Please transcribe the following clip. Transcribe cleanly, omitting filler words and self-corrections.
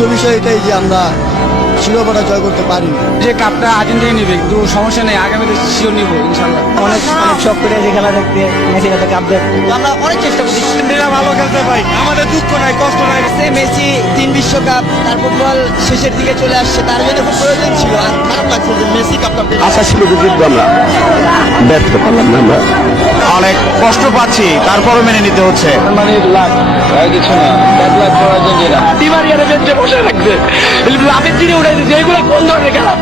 দুঃখ বিষয় এটাই যে আমরা শিরোপাটা জয় করতে পারি। যে কাপটা আর্জেন্টিনা নেবে, কিন্তু সমস্যা নেই, আগামীতে শিওর নিব ইনশাল্লাহ। অনেক শখ করে যে খেলা দেখতে, মেসির হাতে কাপ দেখ। আমরা অনেক চেষ্টা করছি আর্জেন্টিনা ভালো খেলতে ভাই, আমাদের দুঃখ নাই, কষ্ট নাই। মেসি 3 বিশ্বকাপ, তার ফুটবল শেষের দিকে চলে আসছে, তার জন্য খুব প্রয়োজন ছিল। আর খারাপ লাগছে যে মেসি কাপটা আশা ছিল যে জিতবো, আমরা ব্যর্থ পারলাম না। আমরা অনেক কষ্ট পাচ্ছি, তারপরও মেনে নিতে হচ্ছে। মানে লাখ কিছু না, 1 লাখ ফর আর্জেন্টিনা। ডিমারিয়ারে বেঞ্চে বসে রাখছে, লাভের চিড়ে উঠে দিচ্ছে। এগুলো কোন ধরনের খেলা?